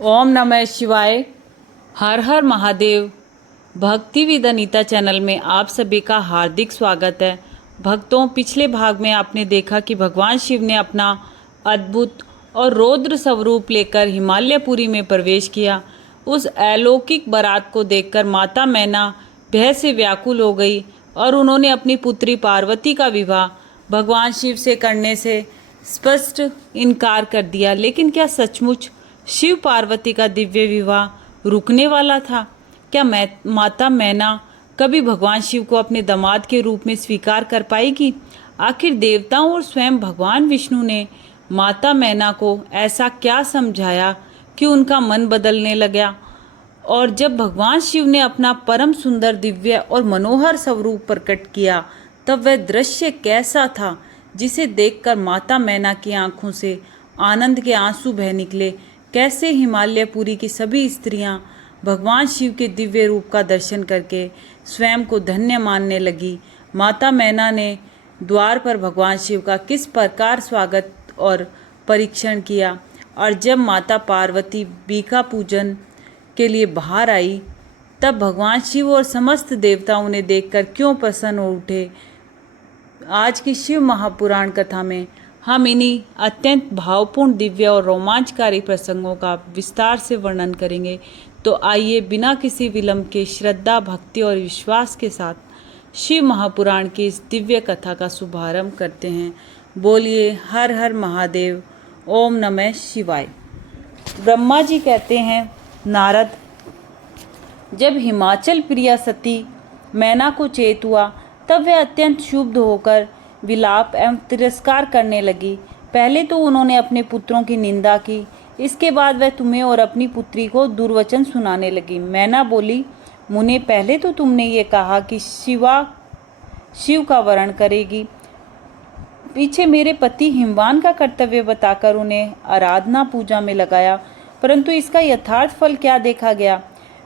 ओम नमः शिवाय। हर हर महादेव। भक्ति विद अनीता चैनल में आप सभी का हार्दिक स्वागत है। भक्तों, पिछले भाग में आपने देखा कि भगवान शिव ने अपना अद्भुत और रौद्र स्वरूप लेकर हिमालयपुरी में प्रवेश किया। उस अलौकिक बारात को देखकर माता मैना भय से व्याकुल हो गई और उन्होंने अपनी पुत्री पार्वती का विवाह भगवान शिव से करने से स्पष्ट इनकार कर दिया। लेकिन क्या सचमुच शिव पार्वती का दिव्य विवाह रुकने वाला था? क्या माता मैना कभी भगवान शिव को अपने दामाद के रूप में स्वीकार कर पाएगी? आखिर देवताओं और स्वयं भगवान विष्णु ने माता मैना को ऐसा क्या समझाया कि उनका मन बदलने लगा? और जब भगवान शिव ने अपना परम सुंदर दिव्य और मनोहर स्वरूप प्रकट किया, तब वह दृश्य कैसा था जिसे देखकर माता मैना की आंखों से आनंद के आंसू बह निकले? कैसे हिमालयपुरी की सभी स्त्रियां भगवान शिव के दिव्य रूप का दर्शन करके स्वयं को धन्य मानने लगी? माता मैना ने द्वार पर भगवान शिव का किस प्रकार स्वागत और परीक्षण किया? और जब माता पार्वती बीका पूजन के लिए बाहर आई, तब भगवान शिव और समस्त देवता उन्हें देखकर क्यों प्रसन्न हो उठे? आज की शिव महापुराण कथा में हम इन्हीं अत्यंत भावपूर्ण, दिव्य और रोमांचकारी प्रसंगों का विस्तार से वर्णन करेंगे। तो आइए बिना किसी विलंब के श्रद्धा, भक्ति और विश्वास के साथ शिव महापुराण की इस दिव्य कथा का शुभारंभ करते हैं। बोलिए हर हर महादेव। ओम नमः शिवाय। ब्रह्मा जी कहते हैं, नारद, जब हिमाचल प्रिया सती मैना को चेत हुआ, तब वह अत्यंत क्षुब्ध होकर विलाप एवं तिरस्कार करने लगी। पहले तो उन्होंने अपने पुत्रों की निंदा की, इसके बाद वह तुम्हें और अपनी पुत्री को दुर्वचन सुनाने लगी। मैना बोली, मुने, पहले तो तुमने ये कहा कि शिव का वरण करेगी, पीछे मेरे पति हिमवान का कर्तव्य बताकर उन्हें आराधना पूजा में लगाया, परंतु इसका यथार्थ फल क्या देखा गया?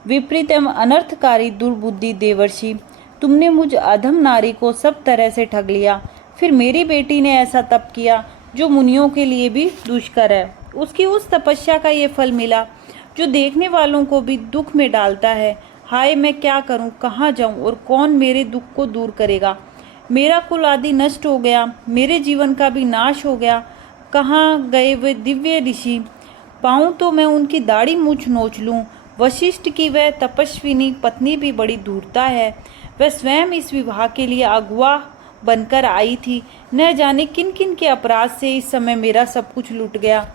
विपरीत एवं अनर्थकारी दुर्बुद्धि देवर्षि, तुमने मुझ अधम नारी को सब तरह से ठग लिया। फिर मेरी बेटी ने ऐसा तप किया जो मुनियों के लिए भी दुष्कर है। उसकी उस तपस्या का ये फल मिला जो देखने वालों को भी दुख में डालता है। हाय, मैं क्या करूं, कहाँ जाऊं और कौन मेरे दुख को दूर करेगा? मेरा कुल आदि नष्ट हो गया, मेरे जीवन का भी नाश हो गया। कहाँ गए वे दिव्य ऋषि? पाऊँ तो मैं उनकी दाढ़ी मूछ नोच लूँ। वशिष्ठ की वह तपस्विनी पत्नी भी बड़ी धूर्ता है। वह स्वयं इस विवाह के लिए अगुआ बनकर आई थी। न जाने किन किन के अपराध से इस समय मेरा सब कुछ लुट गया।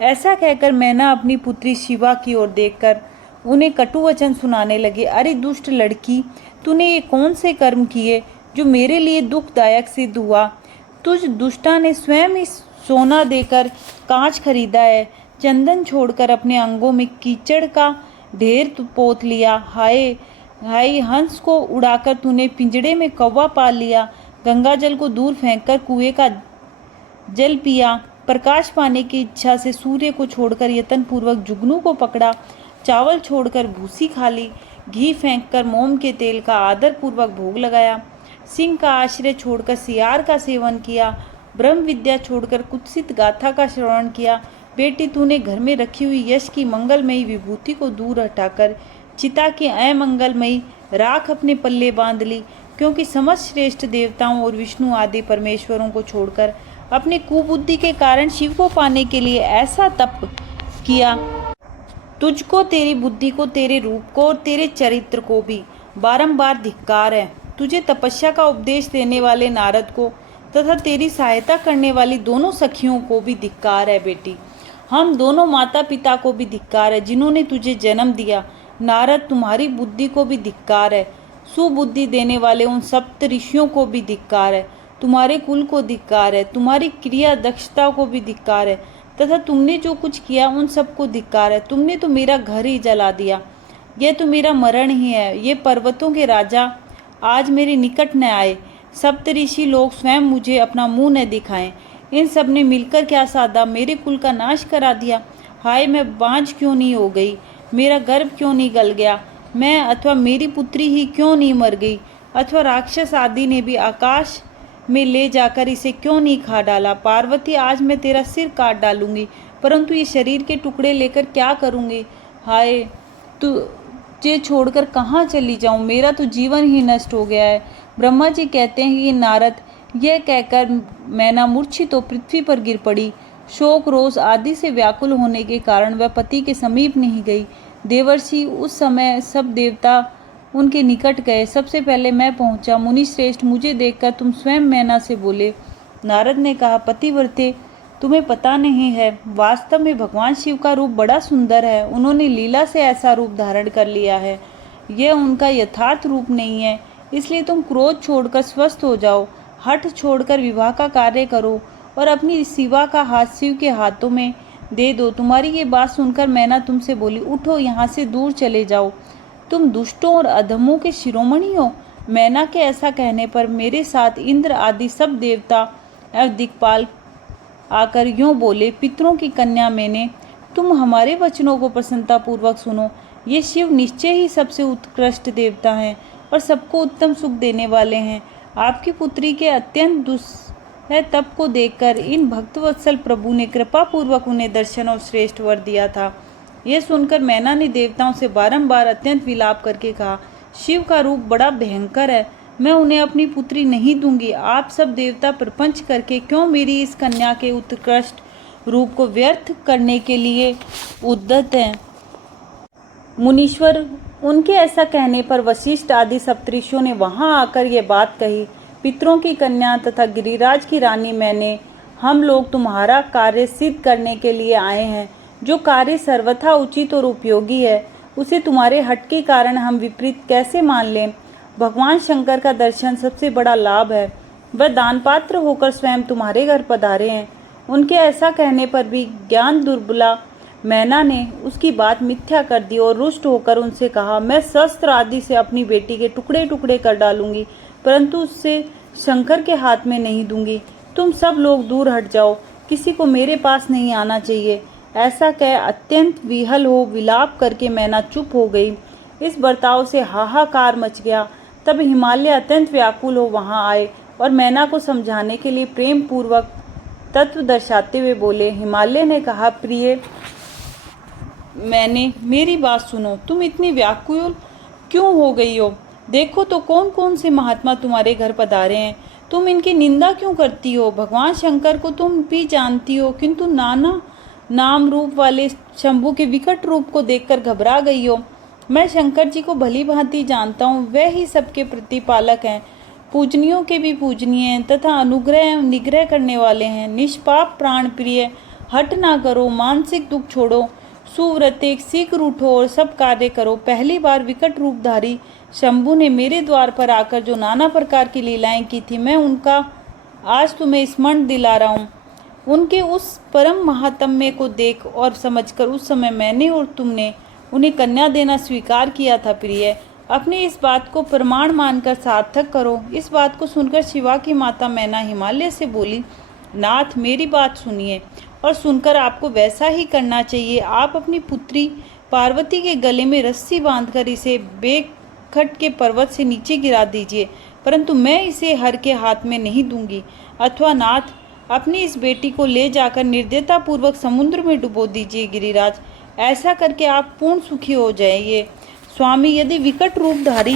ऐसा कहकर मैना अपनी पुत्री शिवा की ओर देखकर उन्हें कटु वचन सुनाने लगे। अरे दुष्ट लड़की, तूने ये कौन से कर्म किए जो मेरे लिए दुखदायक सिद्ध हुआ? तुझ दुष्टा ने स्वयं इस सोना देकर कांच खरीदा है, चंदन छोड़कर अपने अंगों में कीचड़ का ढेर पोत लिया। हाय हाय, हंस को उड़ाकर तूने पिंजड़े में कौवा पाल लिया, गंगा जल को दूर फेंककर कुएं का जल पिया, प्रकाश पाने की इच्छा से सूर्य को छोड़कर यत्न पूर्वक जुगनू को पकड़ा, चावल छोड़कर भूसी खा ली, घी फेंककर मोम के तेल का आदर पूर्वक भोग लगाया, सिंह का आश्रय छोड़कर सियार का सेवन किया, ब्रह्म विद्या छोड़कर कुत्सित गाथा का श्रवण किया। बेटी, तूने घर में रखी हुई यश की मंगलमयी विभूति को दूर हटाकर चिता की अमंगलमयी राख अपने पल्ले बांध ली, क्योंकि समस्त श्रेष्ठ देवताओं और विष्णु आदि परमेश्वरों को छोड़कर अपने कुबुद्धि के कारण शिव को पाने के लिए ऐसा तप किया। तुझको, तेरी बुद्धि को, तेरे रूप को और तेरे चरित्र को भी बारंबार धिक्कार है। तुझे तपस्या का उपदेश देने वाले नारद को तथा तेरी सहायता करने वाली दोनों सखियों को भी धिक्कार है। बेटी, हम दोनों माता पिता को भी धिक्कार है जिन्होंने तुझे जन्म दिया। नारद, तुम्हारी बुद्धि को भी धिक्कार है। सुबुद्धि देने वाले उन सप्त ऋषियों को भी धिक्कार है। तुम्हारे कुल को धिक्कार है, तुम्हारी क्रिया दक्षता को भी धिक्कार है, तथा तुमने जो कुछ किया उन सबको धिक्कार है। तुमने तो मेरा घर ही जला दिया, यह तो मेरा मरण ही है। ये पर्वतों के राजा आज मेरे निकट न आए, सप्त ऋषि लोग स्वयं मुझे अपना मुंह न दिखाएं। इन सब ने मिलकर क्या साधा, मेरे कुल का नाश करा दिया। हाय, मैं बांझ क्यों नहीं हो गई, मेरा गर्भ क्यों नहीं गल गया, मैं अथवा मेरी पुत्री ही क्यों नहीं मर गई, अथवा राक्षस आदि ने भी आकाश में ले जाकर इसे क्यों नहीं खा डाला। पार्वती, आज मैं तेरा सिर काट डालूंगी, परंतु ये शरीर के टुकड़े लेकर क्या करूँगी। हाय, तुझे छोड़कर कहाँ चली जाऊँ, मेरा तो जीवन ही नष्ट हो गया है। ब्रह्मा जी कहते हैं कि नारद, यह कहकर मैना मूर्छित तो पृथ्वी पर गिर पड़ी। शोक रोष आदि से व्याकुल होने के कारण वह पति के समीप नहीं गई। देवर्षि उस समय सब देवता उनके निकट गए। सबसे पहले मैं पहुंचा। मुनि श्रेष्ठ, मुझे देखकर तुम स्वयं मैना से बोले। नारद ने कहा, पतिव्रते, तुम्हें पता नहीं है, वास्तव में भगवान शिव का रूप बड़ा सुंदर है। उन्होंने लीला से ऐसा रूप धारण कर लिया है, यह उनका यथार्थ रूप नहीं है। इसलिए तुम क्रोध छोड़कर स्वस्थ हो जाओ, हठ छोड़कर विवाह का कार्य करो और अपनी शिवा का हाथ शिव के हाथों में दे दो। तुम्हारी ये बात सुनकर मैना तुमसे बोली, उठो, यहाँ से दूर चले जाओ, तुम दुष्टों और अधमों के शिरोमणि हो। मैना के ऐसा कहने पर मेरे साथ इंद्र आदि सब देवता एवं दिक्पाल आकर यूँ बोले, पितरों की कन्या मैंने, तुम हमारे वचनों को प्रसन्नतापूर्वक सुनो। ये शिव निश्चय ही सबसे उत्कृष्ट देवता हैं और सबको उत्तम सुख देने वाले हैं। आपकी पुत्री के अत्यंत दुस्सह तप को देखकर इन भक्तवत्सल प्रभु ने कृपा पूर्वक उन्हें दर्शन और श्रेष्ठ वर दिया था। यह सुनकर मैना ने देवताओं से बारंबार अत्यंत विलाप करके कहा, शिव का रूप बड़ा भयंकर है, मैं उन्हें अपनी पुत्री नहीं दूंगी। आप सब देवता प्रपंच करके क्यों मेरी इस कन्या के उत्कृष्ट रूप को व्यर्थ करने के लिए उद्यत हैं। मुनीश्वर, उनके ऐसा कहने पर वशिष्ठ आदि सप्तऋषियों ने वहां आकर ये बात कही, पितरों की कन्या तथा गिरिराज की रानी मैंने, हम लोग तुम्हारा कार्य सिद्ध करने के लिए आए हैं। जो कार्य सर्वथा उचित और उपयोगी है, उसे तुम्हारे हट के कारण हम विपरीत कैसे मान लें। भगवान शंकर का दर्शन सबसे बड़ा लाभ है। वह दान पात्र होकर स्वयं तुम्हारे घर पधारे हैं। उनके ऐसा कहने पर भी ज्ञान दुर्बला मैना ने उसकी बात मिथ्या कर दी और रुष्ट होकर उनसे कहा, मैं शस्त्र आदि से अपनी बेटी के टुकड़े टुकड़े कर डालूंगी, परंतु उससे शंकर के हाथ में नहीं दूंगी। तुम सब लोग दूर हट जाओ, किसी को मेरे पास नहीं आना चाहिए। ऐसा कह अत्यंत विहल हो विलाप करके मैना चुप हो गई। इस बर्ताव से हाहाकार मच गया। तब हिमालय अत्यंत व्याकुल हो वहां आए और मैना को समझाने के लिए प्रेम पूर्वक तत्व दर्शाते हुए बोले। हिमालय ने कहा, प्रिय मैंने, मेरी बात सुनो, तुम इतनी व्याकुल क्यों हो गई हो। देखो तो कौन कौन से महात्मा तुम्हारे घर पधारे हैं, तुम इनकी निंदा क्यों करती हो। भगवान शंकर को तुम भी जानती हो, किंतु नाना नाम रूप वाले शंभु के विकट रूप को देखकर घबरा गई हो। मैं शंकर जी को भली भांति जानता हूँ, वह ही सबके प्रतिपालक हैं, पूजनियों के भी पूजनीय हैं तथा अनुग्रह एवं निग्रह करने वाले हैं। निष्पाप प्राण प्रिय, हट ना करो, मानसिक दुख छोड़ो, सुव्रते शीघ्र उठो और सब कार्य करो। पहली बार विकट रूपधारी शंभु ने मेरे द्वार पर आकर जो नाना प्रकार की लीलाएं की थी, मैं उनका आज तुम्हें स्मरण दिला रहा हूँ। उनके उस परम महात्म्य को देख और समझकर उस समय मैंने और तुमने उन्हें कन्या देना स्वीकार किया था। प्रिय, अपनी इस बात को प्रमाण मानकर सार्थक करो। इस बात को सुनकर शिवा की माता मैना हिमालय से बोली, नाथ, मेरी बात सुनिए और सुनकर आपको वैसा ही करना चाहिए। आप अपनी पुत्री पार्वती के गले में रस्सी बांधकर इसे बेखट के पर्वत से नीचे गिरा दीजिए, परंतु मैं इसे हर के हाथ में नहीं दूंगी। अथवा नाथ, अपनी इस बेटी को ले जाकर निर्दयता पूर्वक समुद्र में डुबो दीजिए। गिरिराज, ऐसा करके आप पूर्ण सुखी हो जाइए। स्वामी, यदि विकट रूपधारी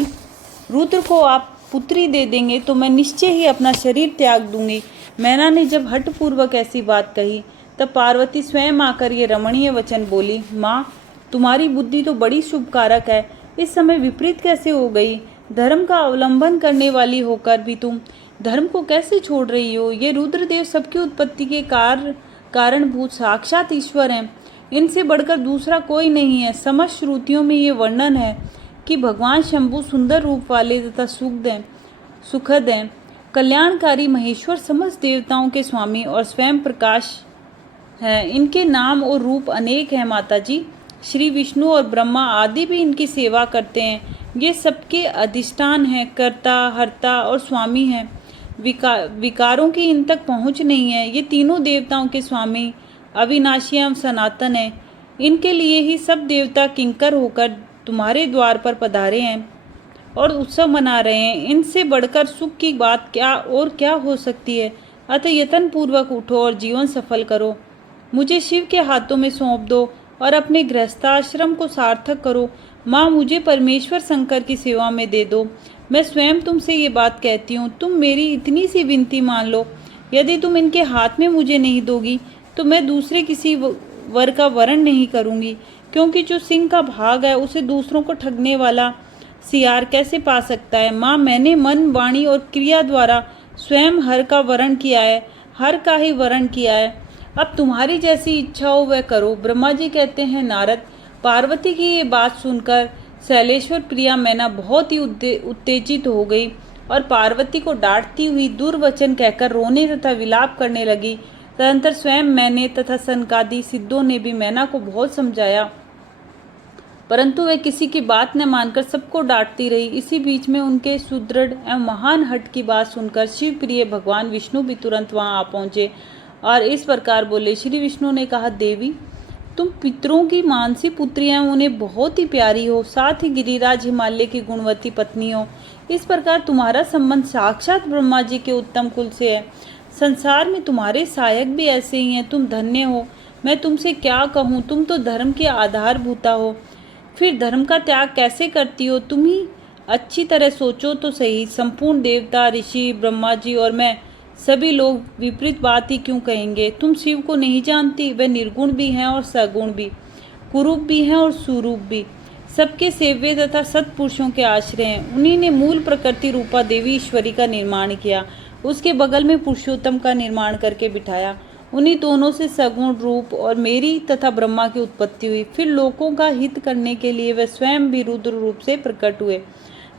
रुद्र को आप पुत्री दे देंगे तो मैं निश्चय ही अपना शरीर त्याग दूंगी। मैना ने जब हठपूर्वक ऐसी बात कही तब पार्वती स्वयं आकर ये रमणीय वचन बोली, माँ, तुम्हारी बुद्धि तो बड़ी शुभकारक है, इस समय विपरीत कैसे हो गई। धर्म का अवलंबन करने वाली होकर भी तुम धर्म को कैसे छोड़ रही हो। ये रुद्रदेव सबकी उत्पत्ति के कारणभूत साक्षात ईश्वर हैं, इनसे बढ़कर दूसरा कोई नहीं है। समस्त श्रुतियों में ये वर्णन है कि भगवान शंभु सुंदर रूप वाले तथा सुखद हैं, कल्याणकारी महेश्वर, समस्त देवताओं के स्वामी और स्वयं प्रकाश है। इनके नाम और रूप अनेक हैं माता जी। श्री विष्णु और ब्रह्मा आदि भी इनकी सेवा करते हैं। ये सबके अधिष्ठान हैं, कर्ता, हर्ता और स्वामी हैं। विकारों की इन तक पहुँच नहीं है। ये तीनों देवताओं के स्वामी अविनाशी एवं सनातन है। इनके लिए ही सब देवता किंकर होकर तुम्हारे द्वार पर पधारे हैं और उत्सव मना रहे हैं। इनसे बढ़कर सुख की बात क्या हो सकती है। अतः यत्न पूर्वक उठो और जीवन सफल करो। मुझे शिव के हाथों में सौंप दो और अपने गृहस्थाश्रम को सार्थक करो। माँ, मुझे परमेश्वर शंकर की सेवा में दे दो। मैं स्वयं तुमसे ये बात कहती हूँ, तुम मेरी इतनी सी विनती मान लो। यदि तुम इनके हाथ में मुझे नहीं दोगी तो मैं दूसरे किसी वर का वरण नहीं करूँगी, क्योंकि जो सिंह का भाग है उसे दूसरों को ठगने वाला सियार कैसे पा सकता है। माँ, मैंने मन, वाणी और क्रिया द्वारा स्वयं हर का वरण किया है, हर का ही वरण किया है। अब तुम्हारी जैसी इच्छा हो वह करो। ब्रह्मा जी कहते हैं, नारद, पार्वती की ये बात सुनकर शैलेश्वर प्रिया मैना बहुत ही उत्तेजित हो गई और पार्वती को डांटती हुई दुर्वचन कहकर रोने तथा विलाप करने लगी। तदंतर स्वयं मैंने तथा सनकादि सिद्धों ने भी मैना को बहुत समझाया, परंतु वह किसी की बात न मानकर सबको डांटती रही। इसी बीच में उनके सुदृढ़ एवं महान हट की बात सुनकर शिव प्रिय भगवान विष्णु भी तुरंत वहां आ पहुंचे और इस प्रकार बोले। श्री विष्णु ने कहा, देवी, तुम पितरों की मानसी पुत्री हैं, उन्हें बहुत ही प्यारी हो, साथ ही गिरिराज हिमालय की गुणवती पत्नी हो। इस प्रकार तुम्हारा संबंध साक्षात ब्रह्मा जी के उत्तम कुल से है। संसार में तुम्हारे सहायक भी ऐसे ही हैं। तुम धन्य हो। मैं तुमसे क्या कहूँ, तुम तो धर्म के आधारभूता हो, फिर धर्म का त्याग कैसे करती हो? तुम ही अच्छी तरह सोचो तो सही। संपूर्ण देवता, ऋषि, ब्रह्मा जी और मैं सभी लोग विपरीत बात ही क्यों कहेंगे? तुम शिव को नहीं जानती। वे निर्गुण भी हैं और सगुण भी, कुरूप भी हैं और सुरूप भी, सबके सेव्य तथा सत्पुरुषों के आश्रय हैं। उन्हीं ने मूल प्रकृति रूपा देवी ईश्वरी का निर्माण किया, उसके बगल में पुरुषोत्तम का निर्माण करके बिठाया। उन्हीं दोनों से सगुण रूप और मेरी तथा ब्रह्मा की उत्पत्ति हुई। फिर लोगों का हित करने के लिए वे स्वयं भी रुद्र रूप से प्रकट हुए।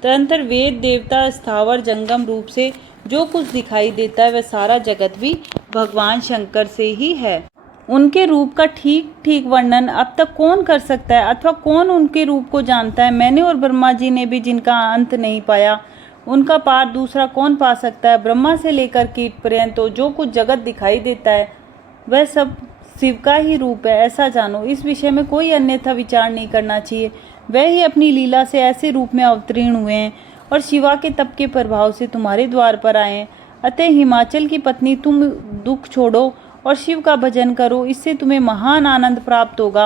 तदंतर वेद, देवता, स्थावर, जंगम रूप से जो कुछ दिखाई देता है वह सारा जगत भी भगवान शंकर से ही है। उनके रूप का ठीक ठीक वर्णन अब तक कौन कर सकता है अथवा कौन उनके रूप को जानता है? मैंने और ब्रह्मा जी ने भी जिनका अंत नहीं पाया, उनका पार दूसरा कौन पा सकता है? ब्रह्मा से लेकर कीट पर्यंत तो जो कुछ जगत दिखाई देता है वह सब शिव का ही रूप है, ऐसा जानो। इस विषय में कोई अन्यथा विचार नहीं करना चाहिए। वह ही अपनी लीला से ऐसे रूप में अवतीर्ण हुए हैं और शिवा के तप के प्रभाव से तुम्हारे द्वार पर आए हैं। अतः हिमाचल की पत्नी, तुम दुख छोड़ो और शिव का भजन करो, इससे तुम्हें महान आनंद प्राप्त होगा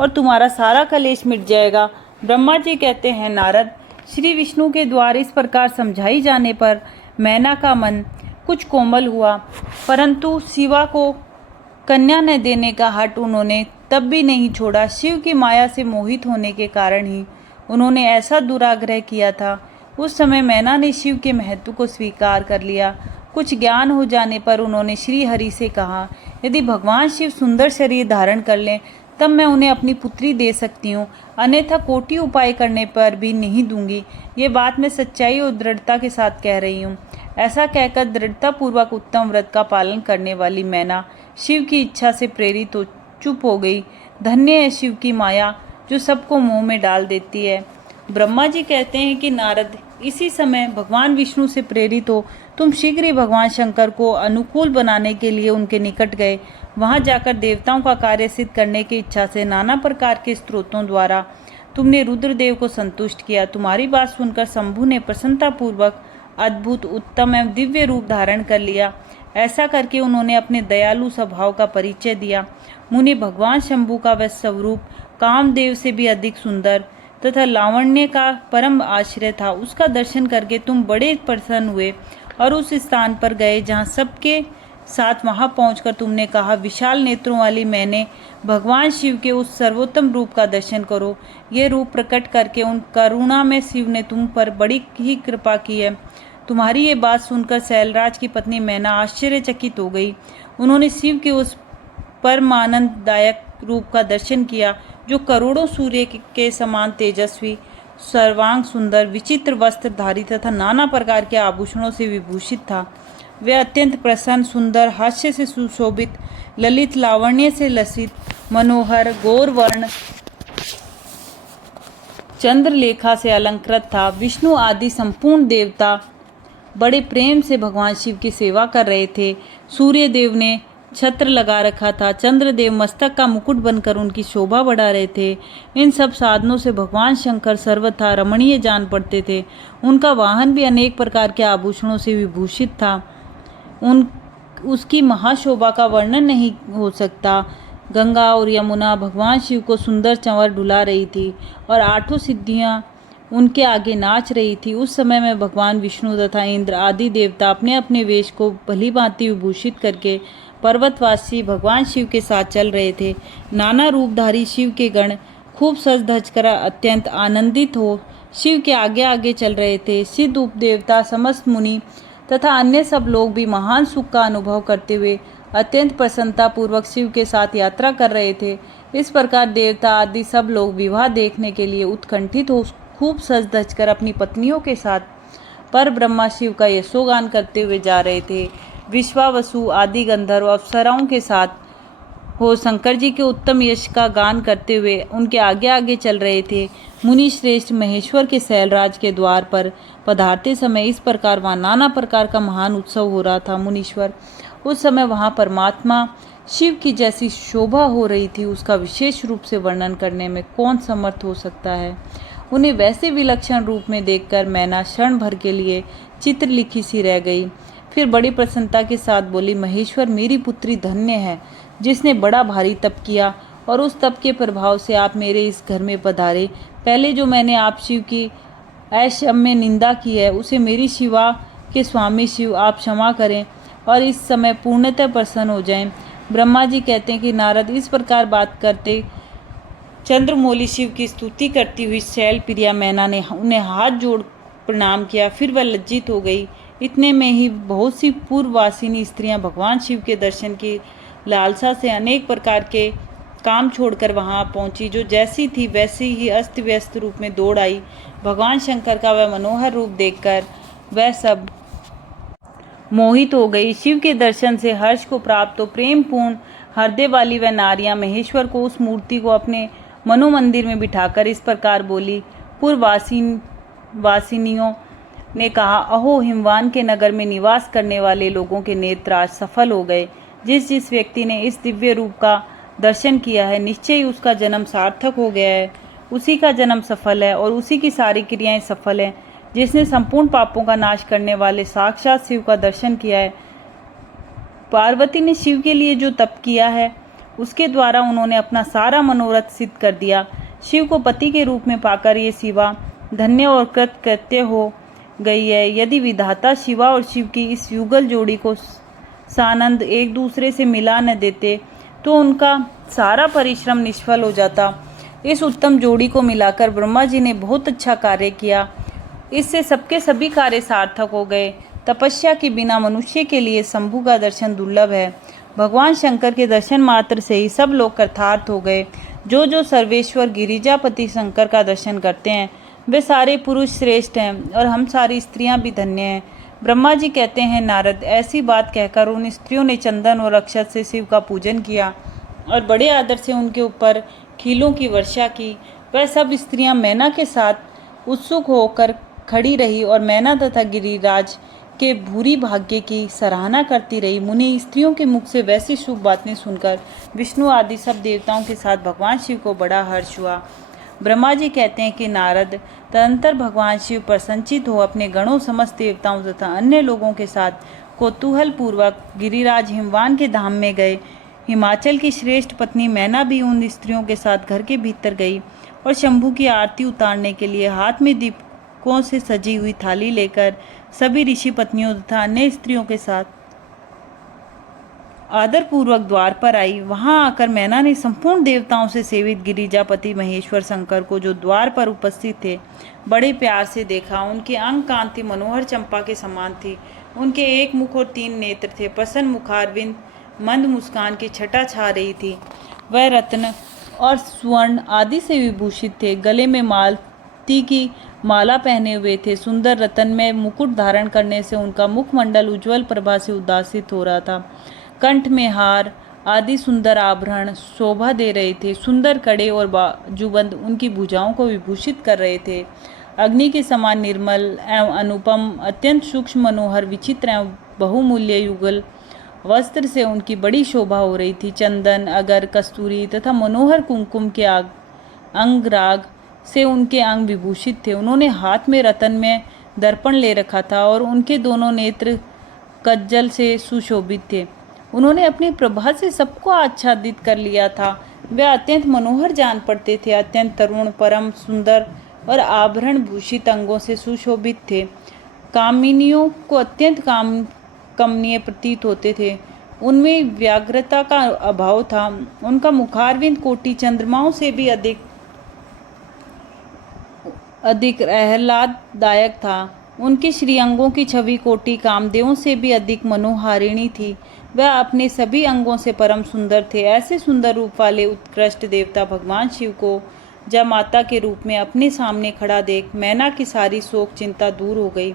और तुम्हारा सारा कलेश मिट जाएगा। ब्रह्मा जी कहते हैं, नारद, श्री विष्णु के द्वारा इस प्रकार समझाई जाने पर मैना का मन कुछ कोमल हुआ, परंतु शिवा को कन्या न देने का हठ उन्होंने तब भी नहीं छोड़ा। शिव की माया से मोहित होने के कारण ही उन्होंने ऐसा दुराग्रह किया था। उस समय मैना ने शिव के महत्व को स्वीकार कर लिया। कुछ ज्ञान हो जाने पर उन्होंने श्री हरि से कहा, यदि भगवान शिव सुंदर शरीर धारण कर लें तब मैं उन्हें अपनी पुत्री दे सकती हूँ, अन्यथा कोटि उपाय करने पर भी नहीं दूंगी। ये बात मैं सच्चाई और दृढ़ता के साथ कह रही हूँ। ऐसा कहकर दृढ़तापूर्वक उत्तम व्रत का पालन करने वाली मैना शिव की इच्छा से प्रेरित हो चुप हो गई। धन्य है शिव की माया जो सबको मुंह में डाल देती है। ब्रह्मा जी कहते हैं कि नारद, इसी समय भगवान विष्णु से प्रेरित हो तुम शीघ्र ही भगवान शंकर को अनुकूल बनाने के लिए उनके निकट गए। वहां जाकर देवताओं का कार्य सिद्ध करने की इच्छा से नाना प्रकार के स्त्रोतों द्वारा तुमने रुद्रदेव को संतुष्ट किया। तुम्हारी बात सुनकर शंभु ने प्रसन्नतापूर्वक अद्भुत, उत्तम एवं दिव्य रूप धारण कर लिया। ऐसा करके उन्होंने अपने दयालु स्वभाव का परिचय दिया। मुनि भगवान शंभु का वह स्वरूप कामदेव से भी अधिक सुंदर तथा लावण्य का परम आश्रय था। उसका दर्शन करके तुम बड़े प्रसन्न हुए और उस स्थान पर गए जहाँ सबके साथ वहां पहुंचकर तुमने कहा, विशाल नेत्रों वाली मैंने भगवान शिव के उस सर्वोत्तम रूप का दर्शन करो। ये रूप प्रकट करके उन करुणा में शिव ने तुम पर बड़ी ही कृपा की है। तुम्हारी ये बात सुनकर शैलराज की पत्नी मैना आश्चर्यचकित हो गई। उन्होंने शिव के उस परमानंददायक रूप का दर्शन किया जो करोड़ों सूर्य के समान तेजस्वी, सर्वांग सुंदर, विचित्र वस्त्र धारी तथा नाना प्रकार के आभूषणों से विभूषित था। वे अत्यंत प्रसन्न, सुंदर, हास्य से सुशोभित, ललित, लावण्य से लसित, मनोहर, गौरवर्ण, चंद्रलेखा से अलंकृत था। विष्णु आदि संपूर्ण देवता बड़े प्रेम से भगवान शिव की सेवा कर रहे थे। सूर्य देव ने छत्र लगा रखा था, चंद्रदेव मस्तक का मुकुट बनकर उनकी शोभा बढ़ा रहे थे। इन सब साधनों से भगवान शंकर सर्वथा रमणीय जान पड़ते थे। उनका वाहन भी अनेक प्रकार के आभूषणों से विभूषित था। उसकी महाशोभा का वर्णन नहीं हो सकता। गंगा और यमुना भगवान शिव को सुंदर चंवर ढुला रही थी और आठों सिद्धियां उनके आगे नाच रही थी। उस समय में भगवान विष्णु तथा इंद्र आदि देवता अपने अपने वेश को भली भांति विभूषित करके पर्वतवासी भगवान शिव के साथ चल रहे थे। नाना रूपधारी शिव के गण खूब सज धज कर अत्यंत आनंदित हो शिव के आगे आगे चल रहे थे। सिद्ध उपदेवता, समस्त मुनि तथा अन्य सब लोग भी महान सुख का अनुभव करते हुए अत्यंत प्रसन्नता पूर्वक शिव के साथ यात्रा कर रहे थे। इस प्रकार देवता आदि सब लोग विवाह देखने के लिए उत्कंठित हो खूब सज धज कर अपनी पत्नियों के साथ पर ब्रह्मा शिव का यशोगान करते हुए जा रहे थे। विश्वावसु आदि गंधर्व अप्सराओं के साथ हो शंकर जी के उत्तम यश का गान करते हुए उनके आगे आगे चल रहे थे। मुनि श्रेष्ठ महेश्वर के शैलराज के द्वार पर पधारते समय इस प्रकार वहाँ नाना प्रकार का महान उत्सव हो रहा था। मुनीश्वर, उस समय वहाँ परमात्मा शिव की जैसी शोभा हो रही थी, उसका विशेष रूप से वर्णन करने में कौन समर्थ हो सकता है। उन्हें वैसे विलक्षण रूप में देखकर मैना क्षण भर के लिए चित्र लिखी सी रह गई। फिर बड़ी प्रसन्नता के साथ बोली, महेश्वर, मेरी पुत्री धन्य है जिसने बड़ा भारी तप किया और उस तप के प्रभाव से आप मेरे इस घर में पधारे। पहले जो मैंने आप शिव की ऐशम्य निंदा की है उसे मेरी शिवा के स्वामी शिव आप क्षमा करें और इस समय पूर्णतः प्रसन्न हो जाएं। ब्रह्मा जी कहते हैं कि नारद इस प्रकार बात करते चंद्रमौली शिव की स्तुति करती हुई शैल प्रिया मैना ने उन्हें हाथ जोड़ प्रणाम किया। फिर वह लज्जित हो गई। इतने में ही बहुत सी पूर्ववासिनी स्त्रियां भगवान शिव के दर्शन की लालसा से अनेक प्रकार के काम छोड़कर वहां पहुंची। जो जैसी थी वैसी ही अस्त व्यस्त रूप में दौड़ आई। भगवान शंकर का वह मनोहर रूप देखकर वह सब मोहित हो गई। शिव के दर्शन से हर्ष को प्राप्त हो प्रेम पूर्ण हृदय वाली वह नारियां महेश्वर को उस मूर्ति को अपने मनोमंदिर में बिठाकर इस प्रकार बोली। पूर्ववासिनियों ने कहा, अहो, हिमवान के नगर में निवास करने वाले लोगों के नेत्र आज सफल हो गए। जिस जिस व्यक्ति ने इस दिव्य रूप का दर्शन किया है निश्चय ही उसका जन्म सार्थक हो गया है, उसी का जन्म सफल है और उसी की सारी क्रियाएं सफल हैं। जिसने संपूर्ण पापों का नाश करने वाले साक्षात शिव का दर्शन किया है। पार्वती ने शिव के लिए जो तप किया है उसके द्वारा उन्होंने अपना सारा मनोरथ सिद्ध कर दिया। शिव को पति के रूप में पाकर ये शिवा धन्य और कृतकृत्य हो गई है। यदि विधाता शिवा और शिव की इस युगल जोड़ी को सानंद एक दूसरे से मिला न देते तो उनका सारा परिश्रम निष्फल हो जाता। इस उत्तम जोड़ी को मिलाकर ब्रह्मा जी ने बहुत अच्छा कार्य किया। इससे सबके सभी कार्य सार्थक हो गए। तपस्या के बिना मनुष्य के लिए शंभु का दर्शन दुर्लभ है। भगवान शंकर के दर्शन मात्र से ही सब लोग कृतार्थ हो गए। जो जो सर्वेश्वर गिरिजापति शंकर का दर्शन करते हैं वे सारे पुरुष श्रेष्ठ हैं और हम सारी स्त्रियां भी धन्य हैं। ब्रह्मा जी कहते हैं, नारद, ऐसी बात कहकर उन स्त्रियों ने चंदन और अक्षत से शिव का पूजन किया और बड़े आदर से उनके ऊपर खीलों की वर्षा की। वह सब स्त्रियां मैना के साथ उत्सुक होकर खड़ी रही और मैना तथा गिरिराज के भूरी भाग्य की सराहना करती रही। मुनि स्त्रियों के मुख से वैसी शुभ बातें सुनकर विष्णु आदि सब देवताओं के साथ भगवान शिव को बड़ा हर्ष हुआ। ब्रह्मा जी कहते हैं कि नारद, तदंतर भगवान शिव प्रसन्नचित हो अपने गणों समस्त देवताओं तथा अन्य लोगों के साथ कौतूहल पूर्वक गिरिराज हिमवान के धाम में गए। हिमाचल की श्रेष्ठ पत्नी मैना भी उन स्त्रियों के साथ घर के भीतर गई और शंभू की आरती उतारने के लिए हाथ में दीपकों से सजी हुई थाली लेकर सभी ऋषि पत्नियों तथा अन्य स्त्रियों के साथ आदर पूर्वक द्वार पर आई। वहां आकर मैना ने संपूर्ण देवताओं से सेवित गिरिजापति महेश्वर शंकर को, जो द्वार पर उपस्थित थे, बड़े प्यार से देखा। उनकी अंग कांति मनोहर चंपा के समान थी। उनके एक मुख और 3 नेत्र थे। प्रसन्न मुखारविंद मंद मुस्कान की छटा छा रही थी। वह रत्न और स्वर्ण आदि से विभूषित थे। गले में मालती की माला पहने हुए थे। सुंदर रतन में मुकुट धारण करने से उनका मुखमंडल उज्जवल प्रभा से उद्भासित हो रहा था। कंठ में हार आदि सुंदर आभरण शोभा दे रहे थे। सुंदर कड़े और बाजूबंद उनकी भुजाओं को विभूषित कर रहे थे। अग्नि के समान निर्मल एवं अनुपम, अत्यंत सूक्ष्म, मनोहर, विचित्र एवं बहुमूल्य युगल वस्त्र से उनकी बड़ी शोभा हो रही थी। चंदन, अगर, कस्तूरी तथा मनोहर कुमकुम के अंगराग से उनके अंग विभूषित थे। उन्होंने हाथ में रतन में दर्पण ले रखा था और उनके दोनों नेत्र कज्जल से सुशोभित थे। उन्होंने अपनी प्रभा से सबको आच्छादित कर लिया था। वे अत्यंत मनोहर जान पड़ते थे, अत्यंत तरुण, परम सुंदर और आभरण भूषित अंगों से सुशोभित थे। कामिनियों को अत्यंत कमनीय प्रतीत होते थे। उनमें व्याग्रता का अभाव था। उनका मुखारविंद कोटि चंद्रमाओं से भी अधिक आह्लाददायक था। उनके श्रीअंगों की छवि कोटि कामदेवों से भी अधिक मनोहारिणी थी। वह अपने सभी अंगों से परम सुंदर थे। ऐसे सुंदर रूप वाले उत्कृष्ट देवता भगवान शिव को जब माता के रूप में अपने सामने खड़ा देख मैना की सारी शोक चिंता दूर हो गई।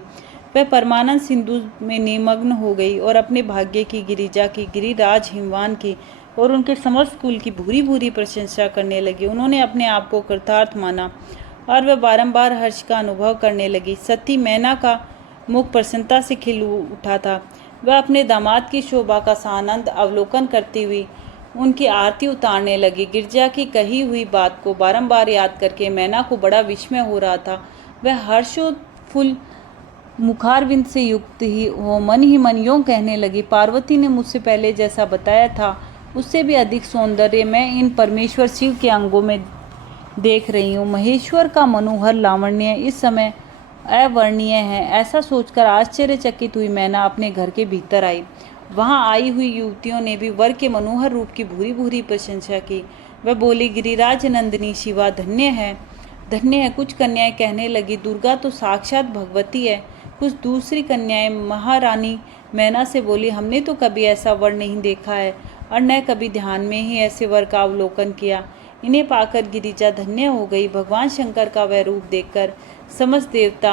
वह परमानंद सिंधु में निमग्न हो गई और अपने भाग्य की, गिरिजा की, गिरिराज हिमवान की और उनके समस्त कुल की भूरी भूरी प्रशंसा करने लगी। उन्होंने अपने आप को कृतार्थ माना और वह बारंबार हर्ष का अनुभव करने लगी। सती मैना का मुख प्रसन्नता से खिल उठा था। वह अपने दामाद की शोभा का सानंद अवलोकन करती हुई उनकी आरती उतारने लगी। गिरजा की कही हुई बात को बारंबार याद करके मैना को बड़ा विस्मय हो रहा था। वह हर्षोत्फुल्ल मुखारविंद से युक्त ही मन यूं कहने लगी, पार्वती ने मुझसे पहले जैसा बताया था उससे भी अधिक सौंदर्य मैं इन परमेश्वर शिव के अंगों में देख रही हूँ। महेश्वर का मनोहर लावण्य इस समय अवर्णनीय है। ऐसा सोचकर आश्चर्यचकित हुई मैना अपने घर के भीतर आई। वहां आई हुई युवतियों ने भी वर के मनोहर रूप की भूरी भूरी प्रशंसा की। वह बोली, गिरिराज नंदिनी शिवा धन्य है, धन्य है। कुछ कन्याएं कहने लगी, दुर्गा तो साक्षात भगवती है। कुछ दूसरी कन्याएं महारानी मैना से बोली, हमने तो कभी ऐसा वर नहीं देखा है और न कभी ध्यान में ही ऐसे वर का अवलोकन किया। इन्हें पाकर गिरिजा धन्य हो गई। भगवान शंकर का वह रूप देखकर समस्त देवता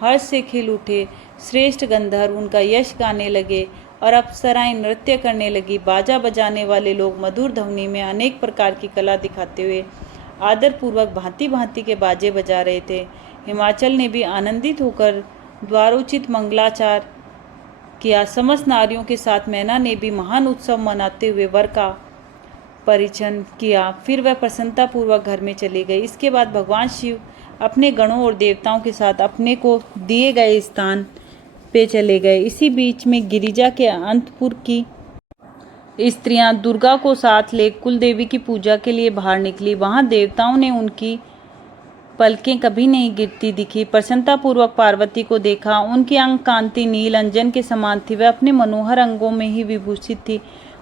हर्ष से खिल उठे। श्रेष्ठ गंधर्व उनका यश गाने लगे और अप्सराएं नृत्य करने लगी। बाजा बजाने वाले लोग मधुर ध्वनि में अनेक प्रकार की कला दिखाते हुए आदरपूर्वक भांति भांति के बाजे बजा रहे थे। हिमाचल ने भी आनंदित होकर द्वारोचित मंगलाचार किया। समस्त नारियों के साथ मैना ने भी महान उत्सव मनाते हुए वर का परिचय किया। फिर वह प्रसन्नतापूर्वक घर में चली गई। इसके बाद भगवान शिव अपने गणों और देवताओं के साथ अपने को दिए गए स्थान पे चले गए। इसी बीच में गिरिजा के अंतपुर की स्त्रियां दुर्गा को साथ ले कुल देवी की पूजा के लिए बाहर निकली। वहां देवताओं ने उनकी पलकें कभी नहीं गिरती दिखी। प्रसन्नतापूर्वक पार्वती को देखा। उनकी अंग कांति नील अंजन के समान थी। वह अपने मनोहर अंगों में ही विभूषित थी।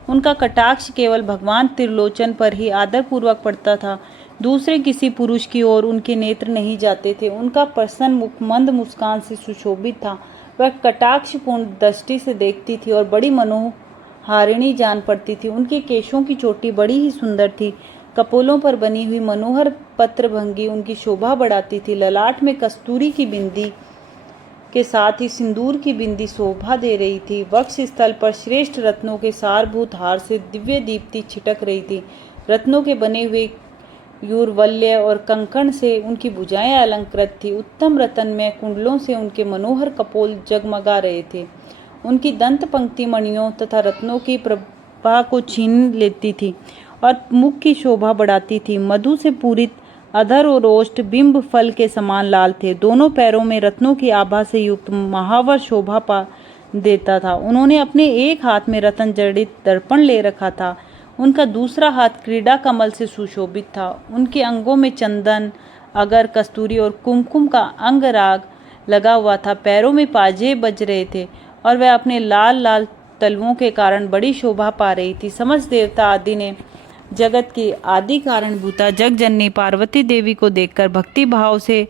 उनका कटाक्ष केवल भगवान त्रिलोचन पर ही आदरपूर्वक पड़ता था। दूसरे किसी पुरुष की ओर उनके नेत्र नहीं जाते थे। उनका प्रसन्न मुख मंद मुस्कान से सुशोभित था। वह कटाक्षपूर्ण दृष्टि से देखती थी और बड़ी मनोहारिणी जान पड़ती थी। उनके केशों की चोटी बड़ी ही सुंदर थी। कपोलों पर बनी हुई मनोहर पत्रभंगी उनकी शोभा बढ़ाती थी। ललाट में कस्तूरी की बिंदी के साथ ही सिंदूर की बिंदी शोभा दे रही थी। वक्ष स्थल पर श्रेष्ठ रत्नों के सारभूत हार से दिव्य दीप्ति छिटक रही थी। रत्नों के बने हुए यूरवल्य और कंकण से उनकी भुजाएं अलंकृत थी। उत्तम रतन में कुंडलों से उनके मनोहर कपोल जगमगा रहे थे। उनकी दंत पंक्ति मणियों तथा रत्नों की प्रभा को छीन लेती थी और मुख की शोभा बढ़ाती थी। मधु से पूरित अधर और ओष्ठ बिंब फल के समान लाल थे। दोनों पैरों में रत्नों की आभा से युक्त महावर शोभा पा देता था। उन्होंने अपने एक हाथ में रत्न जड़ित दर्पण ले रखा था। उनका दूसरा हाथ क्रीड़ा कमल से सुशोभित था। उनके अंगों में चंदन, अगर, कस्तूरी और कुमकुम का अंगराग लगा हुआ था। पैरों में पाजे बज रहे थे और वह अपने लाल लाल तलवों के कारण बड़ी शोभा पा रही थी। समस्त देवता आदि ने जगत की आदि कारणभूता जगजननी पार्वती देवी को देखकर भक्ति भाव से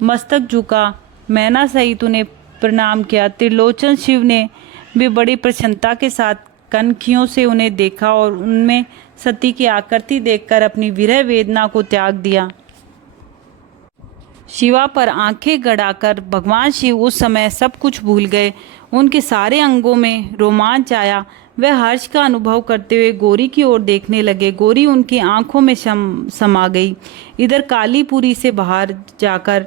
मस्तक झुका। मैना सहित उन्हें प्रणाम किया। त्रिलोचन शिव ने भी बड़ी प्रसन्नता के साथ कनखियों से उन्हें देखा और उनमें सती की आकृति देखकर अपनी विरह वेदना को त्याग दिया। शिवा पर आंखें गड़ाकर भगवान शिव उस समय सब कुछ भूल गए। उनके सारे अंगों में रोमांच आया। वह हर्ष का अनुभव करते हुए गौरी की ओर देखने लगे। गौरी उनकी आंखों में समा गई। इधर कालीपुरी से बाहर जाकर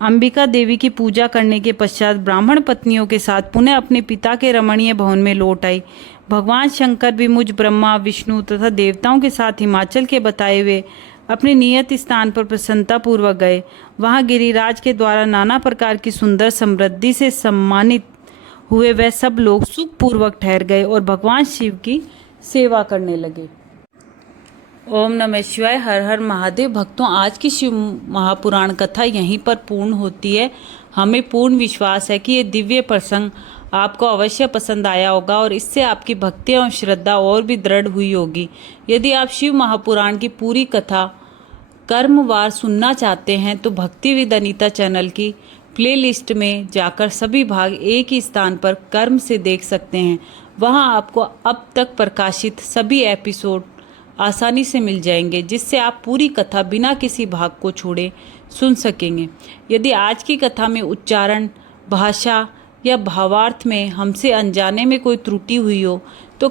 अंबिका देवी की पूजा करने के पश्चात ब्राह्मण पत्नियों के साथ पुनः अपने पिता के रमणीय भवन में लौट आई। भगवान शंकर भी मुझ ब्रह्मा, विष्णु तथा देवताओं के साथ हिमाचल के बताए हुए अपने नियत स्थान पर प्रसन्नतापूर्वक गए। वहां गिरिराज के द्वारा नाना प्रकार की सुंदर समृद्धि से सम्मानित हुए वह सब लोग सुखपूर्वक ठहर गए और भगवान शिव की सेवा करने लगे। ओम नमः शिवाय। हर हर महादेव। भक्तों, आज की शिव महापुराण कथा यहीं पर पूर्ण होती है। हमें पूर्ण विश्वास है कि ये दिव्य प्रसंग आपको अवश्य पसंद आया होगा और इससे आपकी भक्ति और श्रद्धा और भी दृढ़ हुई होगी। यदि आप शिव महापुराण की पूरी कथा कर्मवार सुनना चाहते हैं तो भक्ति विद अनीता चैनल की प्लेलिस्ट में जाकर सभी भाग एक ही स्थान पर कर्म से देख सकते हैं। वहां आपको अब तक प्रकाशित सभी एपिसोड आसानी से मिल जाएंगे, जिससे आप पूरी कथा बिना किसी भाग को छोड़े सुन सकेंगे। यदि आज की कथा में उच्चारण, भाषा या भावार्थ में हमसे अनजाने में कोई त्रुटि हुई हो तो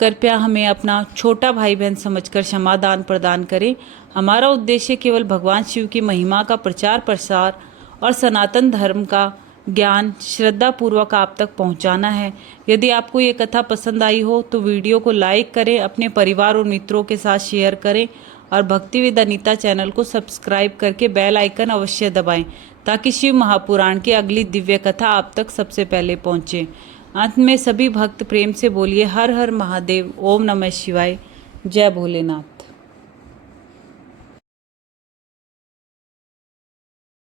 कृपया हमें अपना छोटा भाई बहन समझकर क्षमादान प्रदान करें। हमारा उद्देश्य केवल भगवान शिव की महिमा का प्रचार प्रसार और सनातन धर्म का ज्ञान श्रद्धापूर्वक आप तक पहुंचाना है। यदि आपको ये कथा पसंद आई हो तो वीडियो को लाइक करें, अपने परिवार और मित्रों के साथ शेयर करें और भक्ति विद अनीता चैनल को सब्सक्राइब करके बेल आइकन अवश्य दबाएं ताकि शिव महापुराण की अगली दिव्य कथा आप तक सबसे पहले पहुंचे। अंत में सभी भक्त प्रेम से बोलिए हर हर महादेव। ओम नमः शिवाय। जय भोलेनाथ।